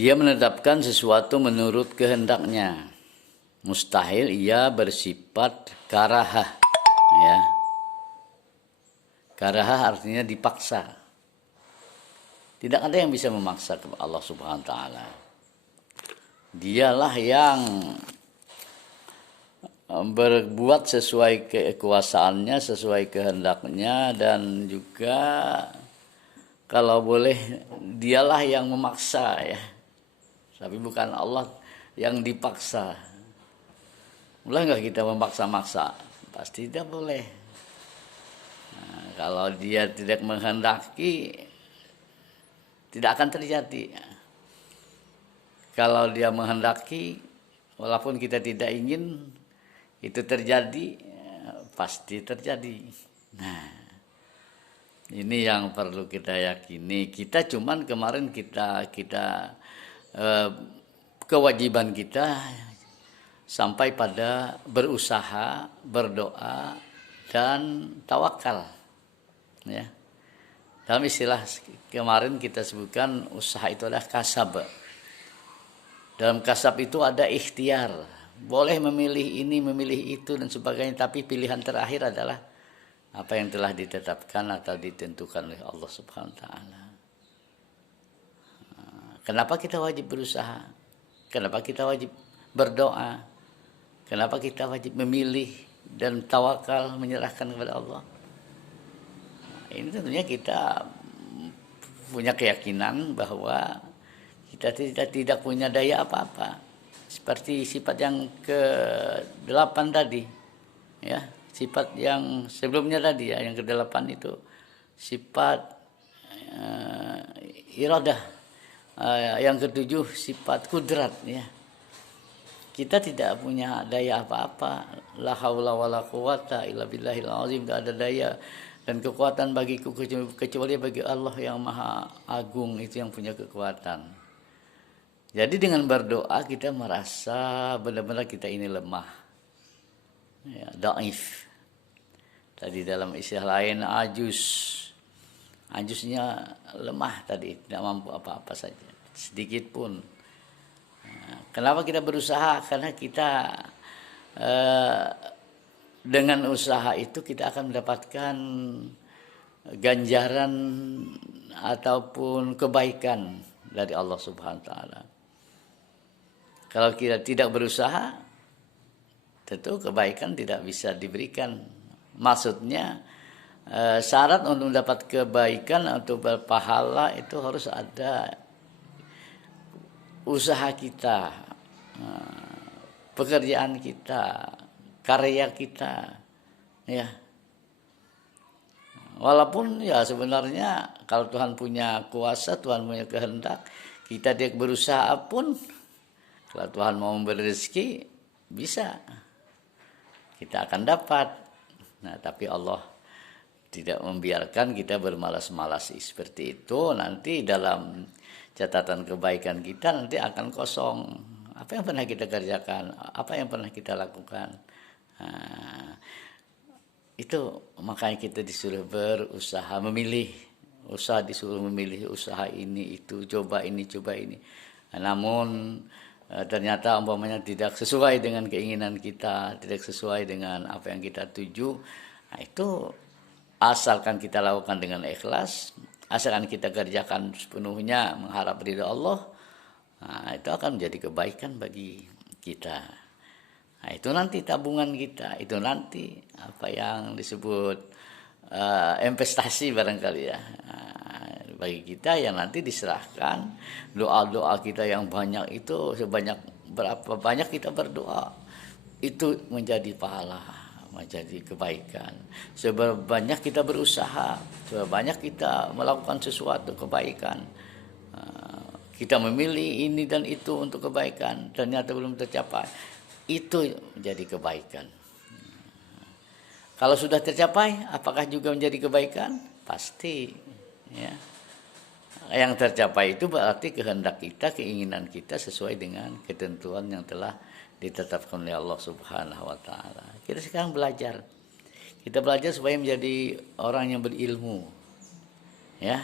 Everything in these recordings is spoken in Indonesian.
Dia menetapkan sesuatu menurut kehendaknya. Mustahil ia bersifat karahah. Ya. Karahah artinya dipaksa. Tidak ada yang bisa memaksa Allah Subhanahu wa taala. Dialah yang berbuat sesuai kekuasaannya, sesuai kehendaknya, dan juga kalau boleh dialah yang memaksa ya. Tapi bukan Allah yang dipaksa. Boleh nggak kita memaksa-maksa? Pasti tidak boleh. Nah, kalau dia tidak menghendaki, tidak akan terjadi. Kalau dia menghendaki, walaupun kita tidak ingin itu terjadi, pasti terjadi. Nah, ini yang perlu kita yakini. Kita cuman kemarin kewajiban kita sampai pada berusaha, berdoa, dan tawakal. Ya. Dalam istilah kemarin kita sebutkan usaha itu adalah kasab. Dalam kasab itu ada ikhtiar. Boleh memilih ini, memilih itu, dan sebagainya. Tapi pilihan terakhir adalah apa yang telah ditetapkan atau ditentukan oleh Allah Subhanahu wa taala. Kenapa kita wajib berusaha? Kenapa kita wajib berdoa? Kenapa kita wajib memilih dan tawakal, menyerahkan kepada Allah? Ini tentunya kita punya keyakinan bahwa kita tidak punya daya apa-apa. Seperti sifat yang ke-8 tadi. Ya, sifat yang sebelumnya tadi ya, yang ke-8 itu sifat iradah. Yang ke-7 sifat kudrat ya. Kita tidak punya daya apa-apa. La haula wala quwata illa billahil azim. Tidak ada daya dan kekuatan bagiku kecuali bagi Allah yang maha agung, itu yang punya kekuatan. Jadi dengan berdoa kita merasa benar-benar kita ini lemah. Ya, dhaif. Tadi dalam istilah lain ajus. Ajusnya lemah tadi, tidak mampu apa-apa saja. Sedikit pun. Kenapa kita berusaha? Karena kita dengan usaha itu kita akan mendapatkan ganjaran ataupun kebaikan dari Allah Subhanahu wa taala. Kalau kita tidak berusaha, tentu kebaikan tidak bisa diberikan. Maksudnya syarat untuk mendapat kebaikan atau berpahala itu harus ada usaha kita, pekerjaan kita, karya kita, ya. Walaupun ya sebenarnya kalau Tuhan punya kuasa, Tuhan punya kehendak, kita tidak berusaha pun, kalau Tuhan mau memberi rezeki, bisa. Kita akan dapat. Nah, tapi Allah tidak membiarkan kita bermalas-malas seperti itu. Nanti dalam catatan kebaikan kita nanti akan kosong. Apa yang pernah kita kerjakan, apa yang pernah kita lakukan. Nah, itu makanya kita disuruh berusaha memilih. Usaha disuruh memilih usaha ini, itu, coba ini, coba ini. Nah, namun ternyata umpamanya tidak sesuai dengan keinginan kita, tidak sesuai dengan apa yang kita tuju. Nah, itu asalkan kita lakukan dengan ikhlas, asalkan kita kerjakan sepenuhnya mengharap ridha Allah, nah, itu akan menjadi kebaikan bagi kita. Nah, itu nanti tabungan kita, itu nanti apa yang disebut investasi barangkali ya. Nah, bagi kita yang nanti diserahkan doa-doa kita yang banyak itu, sebanyak berapa banyak kita berdoa, itu menjadi pahala, menjadi kebaikan. Seberapa banyak kita berusaha, seberapa banyak kita melakukan sesuatu kebaikan, kita memilih ini dan itu untuk kebaikan, ternyata belum tercapai, itu menjadi kebaikan. Kalau sudah tercapai, apakah juga menjadi kebaikan? Pasti. Ya. Yang tercapai itu berarti kehendak kita, keinginan kita sesuai dengan ketentuan yang telah ditetapkan oleh Allah Subhanahu wa taala. Kita sekarang belajar. Kita belajar supaya menjadi orang yang berilmu. Ya.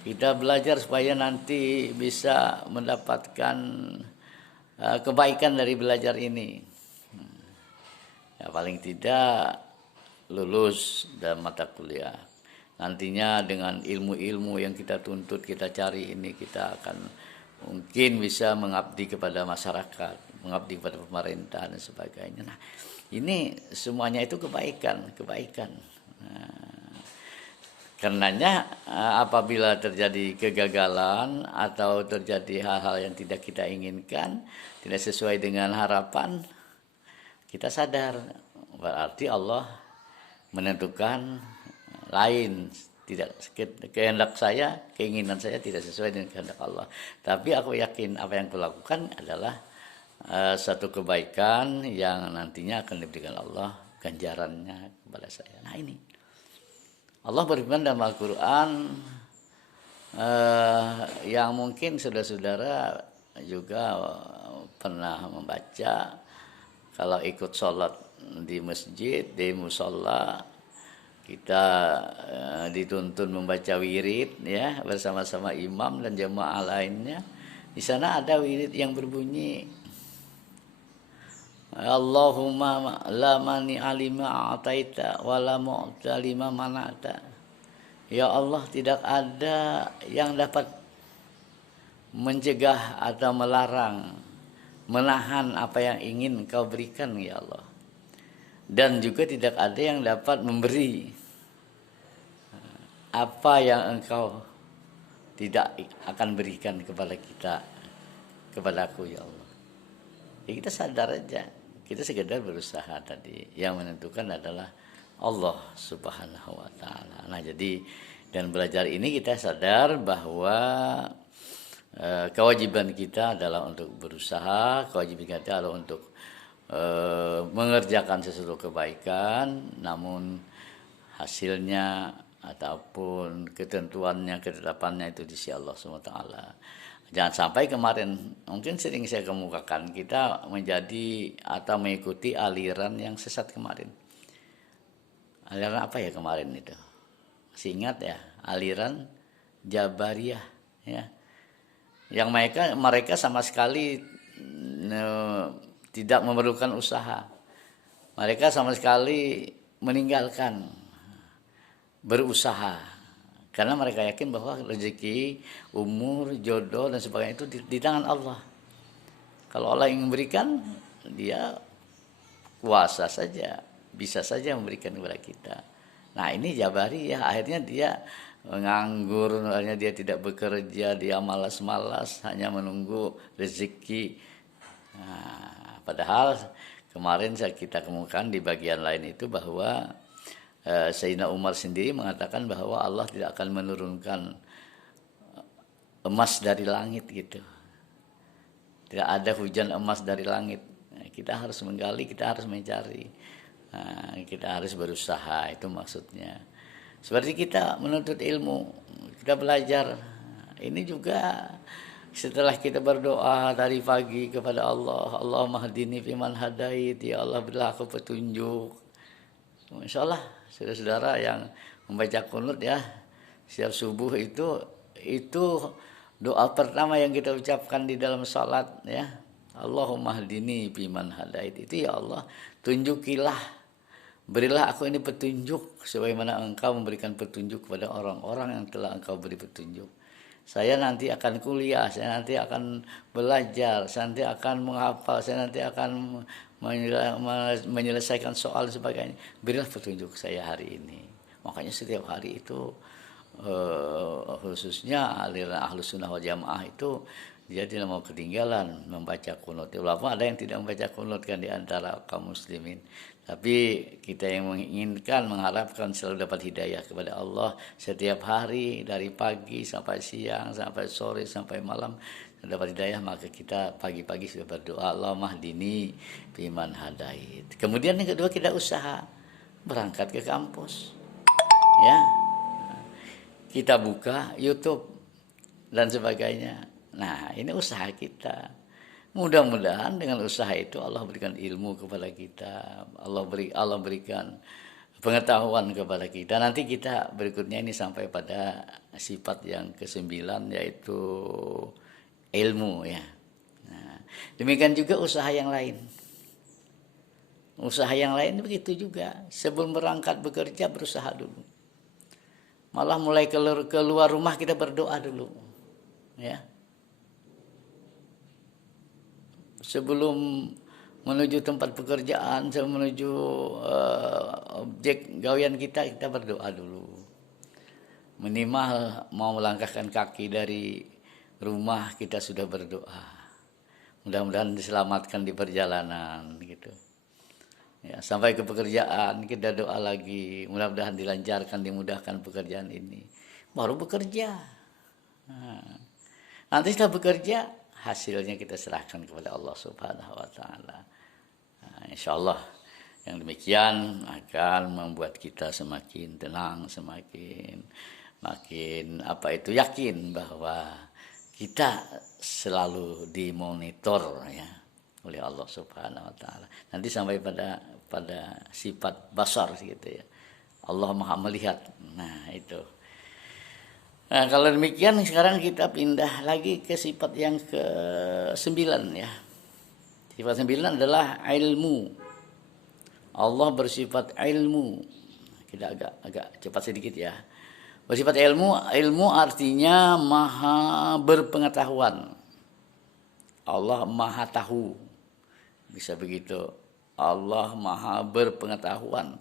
Kita belajar supaya nanti bisa mendapatkan kebaikan dari belajar ini. Ya, paling tidak lulus dalam mata kuliah. Nantinya dengan ilmu-ilmu yang kita tuntut, kita cari ini, kita akan mungkin bisa mengabdi kepada masyarakat, mengabdi kepada pemerintah dan sebagainya. Nah, ini semuanya itu kebaikan. Nah, karenanya apabila terjadi kegagalan atau terjadi hal-hal yang tidak kita inginkan, tidak sesuai dengan harapan, kita sadar berarti Allah menentukan lain, tidak kehendak saya, keinginan saya tidak sesuai dengan kehendak Allah. Tapi aku yakin apa yang kulakukan adalah satu kebaikan yang nantinya akan diberikan Allah ganjarannya kepada saya. Nah, ini Allah berfirman dalam Al-Quran yang mungkin saudara-saudara juga pernah membaca. Kalau ikut sholat di masjid, di musola, kita dituntun membaca wirid ya bersama-sama imam dan jemaah lainnya. Di sana ada wirid yang berbunyi, Allahumma la mani alima ataita wa la mu'ta lima manata. Ya Allah, tidak ada yang dapat mencegah atau melarang, menahan apa yang ingin Engkau berikan ya Allah. Dan juga tidak ada yang dapat memberi apa yang Engkau tidak akan berikan kepada kita, kepadaku ya Allah. Ya, kita sadar aja, kita sekedar berusaha tadi. Yang menentukan adalah Allah Subhanahu wa taala. Nah, jadi dan belajar ini kita sadar bahwa kewajiban kita adalah untuk berusaha, kewajiban kita adalah untuk mengerjakan sesuatu kebaikan, namun hasilnya ataupun ketentuannya, ketetapannya itu di sisi Allah SWT. Jangan sampai kemarin, mungkin sering saya kemukakan, kita menjadi atau mengikuti aliran yang sesat kemarin. Aliran apa ya kemarin itu? Masih ingat ya? Aliran Jabariyah ya. Yang mereka sama sekali tidak memerlukan usaha. Mereka sama sekali meninggalkan berusaha. Karena mereka yakin bahwa rezeki, umur, jodoh dan sebagainya itu di tangan Allah. Kalau Allah yang memberikan, dia kuasa saja, bisa saja memberikan kepada kita. Nah, ini Jabari ya, akhirnya dia menganggur, akhirnya dia tidak bekerja, dia malas-malas, hanya menunggu rezeki. Nah, padahal kemarin kita kemukakan di bagian lain itu bahwa Sayyidina Umar sendiri mengatakan bahwa Allah tidak akan menurunkan emas dari langit gitu. Tidak ada hujan emas dari langit. Kita harus menggali, kita harus mencari. Kita harus berusaha, itu maksudnya. Seperti kita menuntut ilmu, kita belajar. Ini juga setelah kita berdoa dari pagi kepada Allah, Allahumma hdini fiman hadait, ya Allah berilah aku petunjuk. Insyaallah saudara-saudara yang membaca kunut ya setiap subuh itu doa pertama yang kita ucapkan di dalam salat ya. Allahumma hdini fiman hadait, itu ya Allah tunjukilah, berilah aku ini petunjuk sebagaimana Engkau memberikan petunjuk kepada orang-orang yang telah Engkau beri petunjuk. Saya nanti akan kuliah, saya nanti akan belajar, saya nanti akan menghafal, saya nanti akan menyelesaikan soal dan sebagainya. Berilah petunjuk saya hari ini. Makanya setiap hari itu khususnya aliran Ahlus Sunnah wal Jamaah itu dia tidak mau ketinggalan membaca kunut. Walaupun ada yang tidak membaca kunut kan di antara kaum muslimin. Tapi kita yang menginginkan, mengharapkan selalu dapat hidayah kepada Allah setiap hari dari pagi sampai siang, sampai sore, sampai malam dapat hidayah, maka kita pagi-pagi sudah berdoa Allahumma hdini fiman hadait. Kemudian yang kedua kita usaha berangkat ke kampus. Ya. Kita buka YouTube dan sebagainya. Nah, ini usaha kita. Mudah-mudahan dengan usaha itu Allah berikan ilmu kepada kita. Allah berikan pengetahuan kepada kita. Nanti kita berikutnya ini sampai pada sifat yang ke-9 yaitu ilmu ya. Nah, demikian juga usaha yang lain. Usaha yang lain begitu juga. Sebelum berangkat bekerja berusaha dulu. Malah mulai keluar rumah kita berdoa dulu. Ya. Sebelum menuju tempat pekerjaan, sebelum menuju objek gawean kita berdoa dulu. Minimal mau melangkahkan kaki dari rumah kita sudah berdoa. Mudah-mudahan diselamatkan di perjalanan gitu. Ya, sampai ke pekerjaan kita doa lagi, mudah-mudahan dilancarkan, dimudahkan pekerjaan ini. Baru bekerja. Nah, nanti setelah bekerja, hasilnya kita serahkan kepada Allah Subhanahu wa taala. Nah, insyaallah yang demikian akan membuat kita semakin tenang, semakin yakin bahwa kita selalu dimonitor ya oleh Allah Subhanahu wa taala. Nanti sampai pada sifat basar gitu ya. Allah Maha melihat. Nah, itu. Nah, kalau demikian sekarang kita pindah lagi ke sifat yang ke-9 ya. Sifat 9 adalah ilmu. Allah bersifat ilmu. Kita agak cepat sedikit ya. Bersifat ilmu artinya maha berpengetahuan. Allah maha tahu. Bisa begitu. Allah maha berpengetahuan.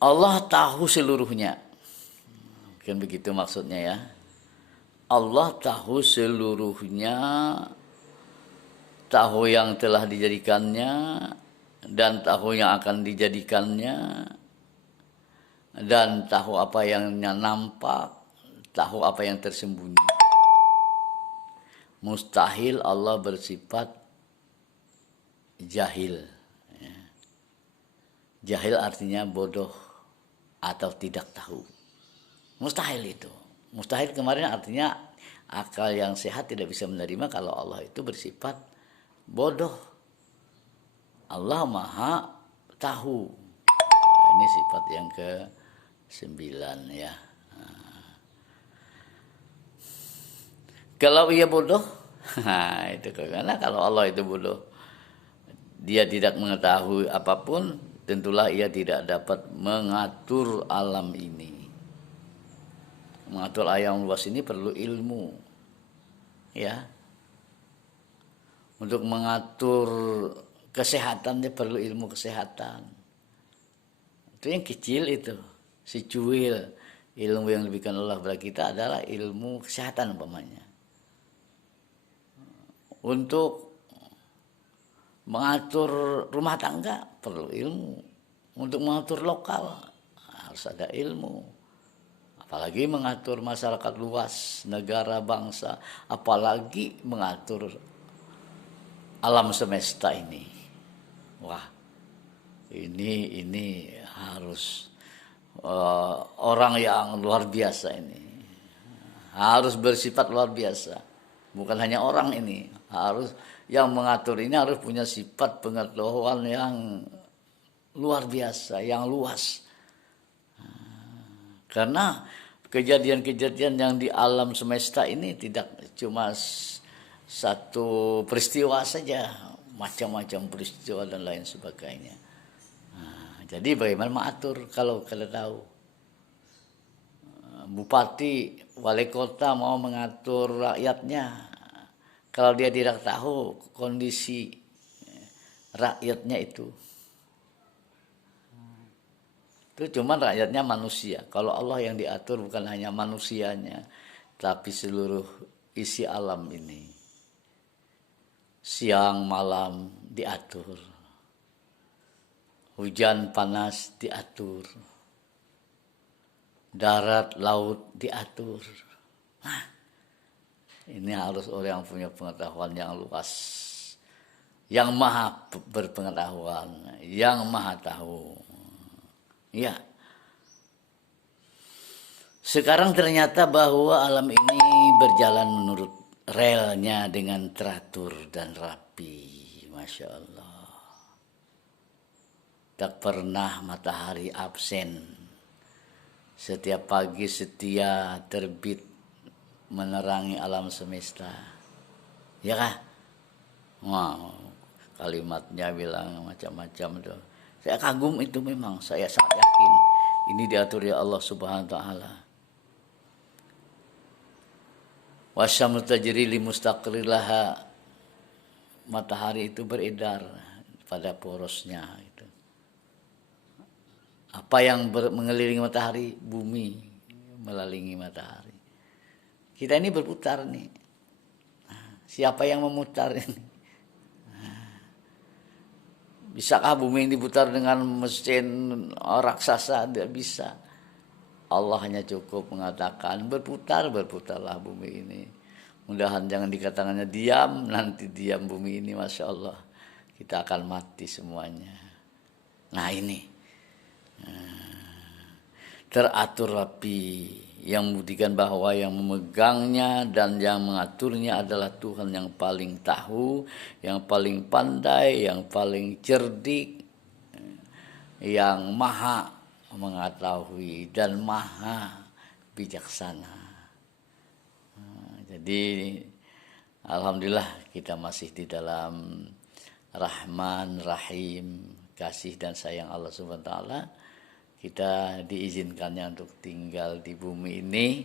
Allah tahu seluruhnya. Mungkin begitu maksudnya ya. Allah tahu seluruhnya. Tahu yang telah dijadikannya. Dan tahu yang akan dijadikannya. Dan tahu apa yang nampak. Tahu apa yang tersembunyi. Mustahil Allah bersifat jahil. Jahil artinya bodoh atau tidak tahu. Mustahil itu. Mustahil kemarin artinya akal yang sehat tidak bisa menerima kalau Allah itu bersifat bodoh. Allah maha tahu. Ini sifat yang ke-9 ya. Kalau ia bodoh, nah itu karena kalau Allah itu bodoh, dia tidak mengetahui apapun, tentulah ia tidak dapat mengatur alam ini. Mengatur alam luas ini perlu ilmu, ya. Untuk mengatur kesehatan dia perlu ilmu kesehatan. Itu yang kecil itu, si cuil. Ilmu yang diberikan Allah kepada kita adalah ilmu kesehatan umpamanya. Untuk mengatur rumah tangga perlu ilmu. Untuk mengatur lokal harus ada ilmu. Apalagi mengatur masyarakat luas, negara, bangsa. Apalagi mengatur alam semesta ini. Wah, ini harus orang yang luar biasa ini. Harus bersifat luar biasa. Bukan hanya orang ini, harus yang mengatur ini harus punya sifat pengetahuan yang luar biasa, yang luas. Karena kejadian-kejadian yang di alam semesta ini tidak cuma satu peristiwa saja, macam-macam peristiwa dan lain sebagainya. Nah, jadi bagaimana mengatur kalau kalian tahu? Bupati, wali kota mau mengatur rakyatnya, kalau dia tidak tahu kondisi rakyatnya itu cuma rakyatnya manusia. Kalau Allah yang diatur bukan hanya manusianya, tapi seluruh isi alam ini. Siang malam diatur, hujan panas diatur, darat, laut diatur. Nah, ini harus orang yang punya pengetahuan yang luas, yang maha berpengetahuan, yang maha tahu. Ya. Sekarang ternyata bahwa alam ini berjalan menurut relnya dengan teratur dan rapi. Masya Allah. tak pernah matahari absen. Setiap pagi setia terbit menerangi alam semesta. Ya kah? Wow, kalimatnya bilang macam-macam tuh. Saya kagum itu, memang saya sangat yakin ini diatur ya Allah Subhanahu wa taala. Wasyamsu tajri li mustaqirrin laha, matahari itu beredar pada porosnya itu. Apa yang mengelilingi matahari? Bumi melalingi matahari. Kita ini berputar nih. Siapa yang memutar ini? Bisakah bumi ini diputar dengan mesin raksasa? Tidak bisa. Allah hanya cukup mengatakan berputarlah bumi ini. Mudahan jangan dikatakannya diam, nanti diam bumi ini, Masya Allah. Kita akan mati semuanya. Nah ini. Teratur rapi. Yang membuktikan bahwa yang memegangnya dan yang mengaturnya adalah Tuhan yang paling tahu, yang paling pandai, yang paling cerdik, yang maha mengetahui dan maha bijaksana. Jadi alhamdulillah kita masih di dalam Rahman, Rahim, kasih dan sayang Allah Subhanahu wa taala. Kita diizinkannya untuk tinggal di bumi ini.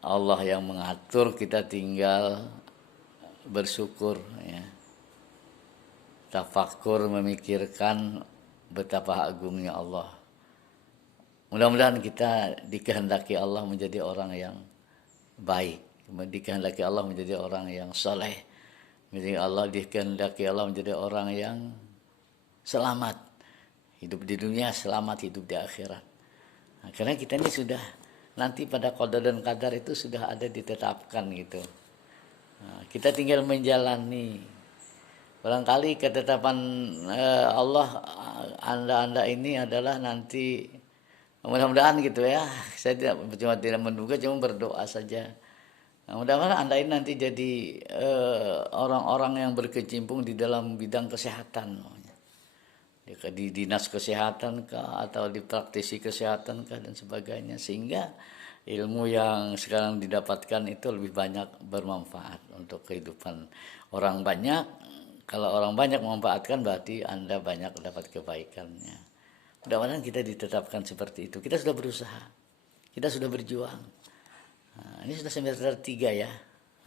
Allah yang mengatur, kita tinggal bersyukur ya. Tafakur, memikirkan betapa agungnya Allah. Mudah-mudahan kita dikehendaki Allah menjadi orang yang baik, dikehendaki Allah menjadi orang yang soleh, dikehendaki Allah menjadi orang yang selamat. Hidup di dunia selamat, hidup di akhirat. Nah, karena kita ini sudah nanti pada qada dan qadar itu sudah ada ditetapkan gitu. Nah, kita tinggal menjalani. Barangkali ketetapan Allah anda ini adalah nanti, mudah-mudahan gitu ya. Saya tidak menduga, cuma berdoa saja. Nah, mudah-mudahan anda ini nanti jadi orang-orang yang berkecimpung di dalam bidang kesehatan. Di dinas kesehatan kah, atau di praktisi kesehatan kah, dan sebagainya, sehingga ilmu yang sekarang didapatkan itu lebih banyak bermanfaat untuk kehidupan orang banyak. Kalau orang banyak memanfaatkan, berarti Anda banyak dapat kebaikannya. Mudah-mudahan kita ditetapkan seperti itu. Kita sudah berusaha, kita sudah berjuang. Nah, ini sudah semester 3 ya,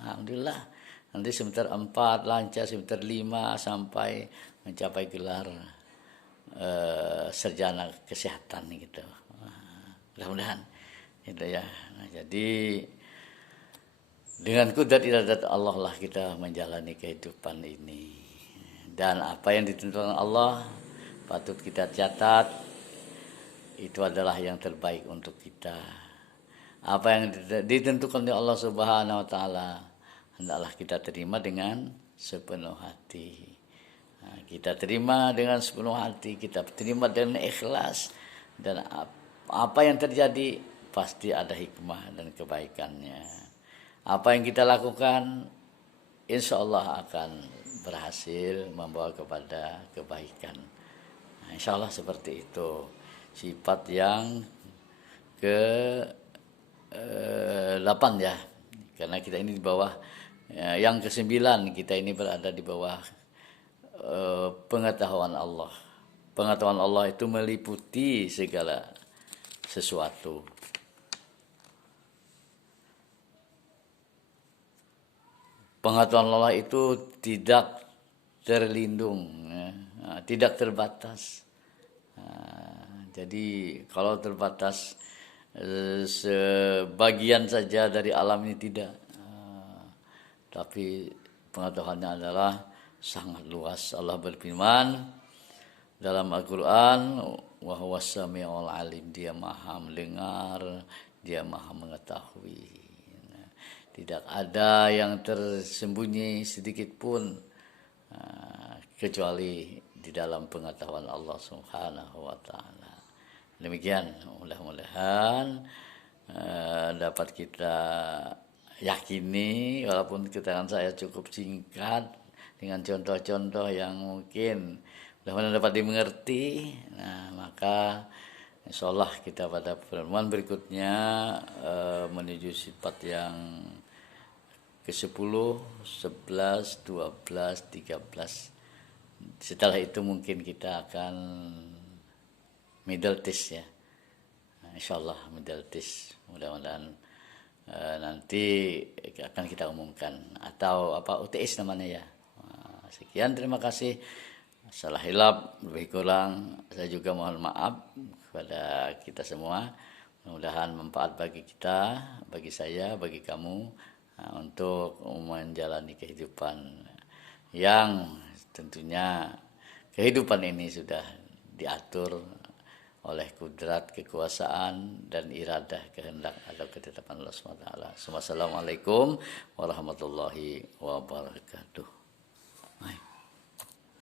alhamdulillah. Nanti semester 4 lancar, semester 5 sampai mencapai gelar sarjana kesehatan gitu. Mudah-mudahan itu ya. Nah, jadi dengan kudrat iradat Allah lah kita menjalani kehidupan ini. Dan apa yang ditentukan Allah patut kita catat, itu adalah yang terbaik untuk kita. Apa yang ditentukan oleh Allah Subhanahu wa taala, hendaklah kita terima dengan sepenuh hati. Nah, kita terima dengan sepenuh hati, kita terima dengan ikhlas, dan apa yang terjadi pasti ada hikmah dan kebaikannya. Apa yang kita lakukan insya Allah akan berhasil membawa kepada kebaikan. Nah, insya Allah seperti itu. Sifat yang ke-8 ya, karena kita ini di bawah yang ke-9, kita ini berada di bawah pengetahuan Allah. Pengetahuan Allah itu meliputi segala sesuatu. Pengetahuan Allah itu tidak terlindung, ya, tidak terbatas. Jadi kalau terbatas sebagian saja dari alam ini tidak, tapi pengetahuannya adalah sangat luas. Allah berfirman dalam Al-Quran, wa huwas samiul alim, dia maha mendengar, dia maha mengetahui. Nah, tidak ada yang tersembunyi sedikit pun kecuali di dalam pengetahuan Allah Subhanahu wa taala. Demikian, mudah-mudahan dapat kita yakini, walaupun keterangan saya cukup singkat dengan contoh-contoh yang mungkin mudah-mudahan dapat dimengerti. Nah, maka insya Allah kita pada pertemuan berikutnya menuju sifat yang ke-10, 11, 12, 13. Setelah itu mungkin kita akan middle test ya. Nah, insya Allah middle test. Mudah-mudahan nanti akan kita umumkan. Atau apa UTS namanya ya. Nah, sekian, terima kasih. Salah hilap, lebih kurang. Saya juga mohon maaf kepada kita semua. Mudah-mudahan manfaat bagi kita, bagi saya, bagi kamu, untuk menjalani kehidupan yang tentunya kehidupan ini sudah diatur oleh kudrat, kekuasaan, dan iradah, kehendak atau ketetapan Allah SWT. Assalamualaikum warahmatullahi wabarakatuh.